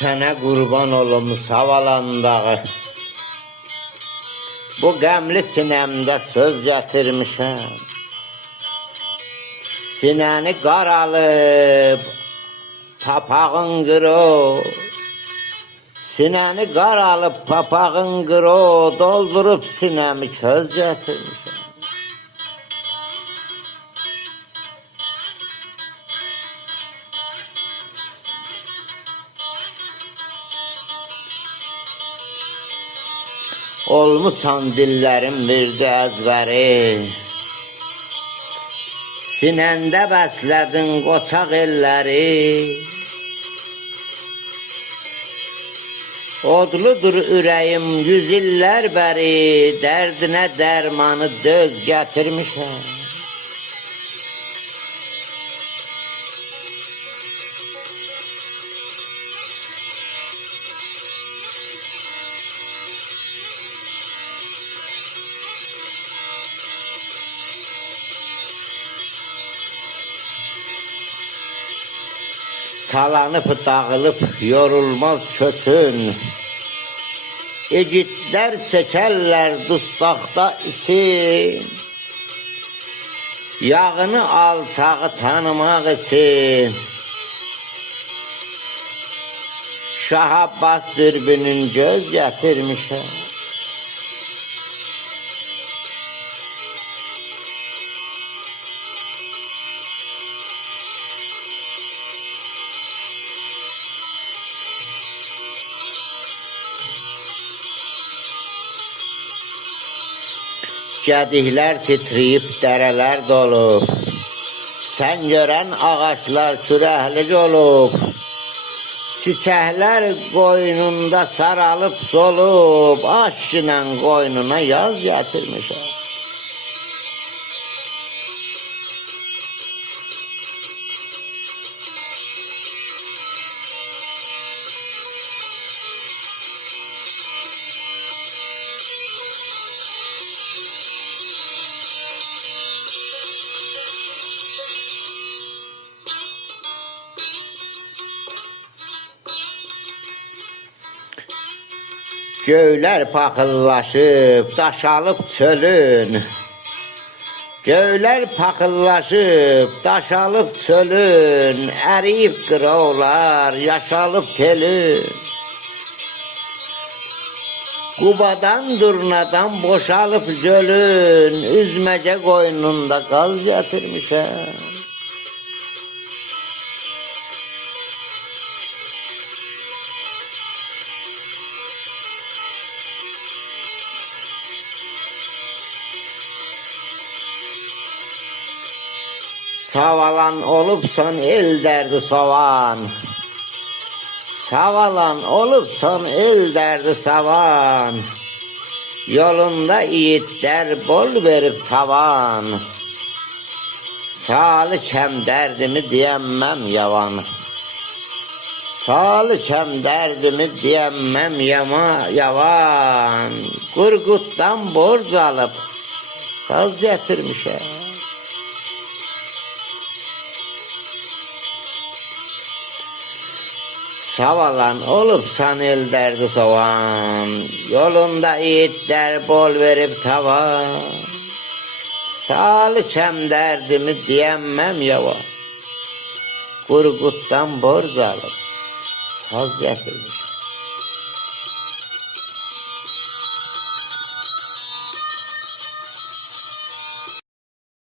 Sənə qurban olum Savalan dağı. Bu qəmli sinəmdə söz gətirmişəm. Sinəni qaralıb papağın qıro. Sinəni qaralıb papağın qıro. Doldurub sinəmi köz gətirmişəm. Olmusan dillərim verdi əzbəri. Sinəndə bəslədin qoçaq elləri. Odludur ürəyim 100 illər bəri. Dərdinə dərmanı döz gətirmişəm. Talanıp dağılıp yorulmaz köçün. Egitlər çəkərlər dustaqda için. Yağını alçağı tanımaq için. Şah Abbas dürbünün göz gətirmişəm. Gədiklər titriyib dərələr dolub. Sən görən ağaçlar kürəklik olub. Çiçəklər qoynunda saralıb solub. Aşkla qoynuna yaz gətirmişəm. Göylər paxıllaşıb, daşalıb çölün. Göylər paxıllaşıb, daşalıb çölün. Əriyib qırovlar, yaşalıb telün. Qubadan, durnadan boşalıb gölün. Üzməcə qoynunda qaz gətirmişəm. Savalan olubsan el dərdi savan. Savalan olubsan el dərdi savan. Yolunda yiğitlər bol verib tavan. Salikəm dərdimi deyəmməm yavan. Salikəm dərdimi deyəmməm yavan. Qurquddan borc alıb saz gətirmişəm. Savalan olubsan el dərdi savan. Yolunda yiğitlər bol verib tavan. Salikəm dərdimi deyəmməm yavan. Qurquddan borc alıb saz gətirmiş.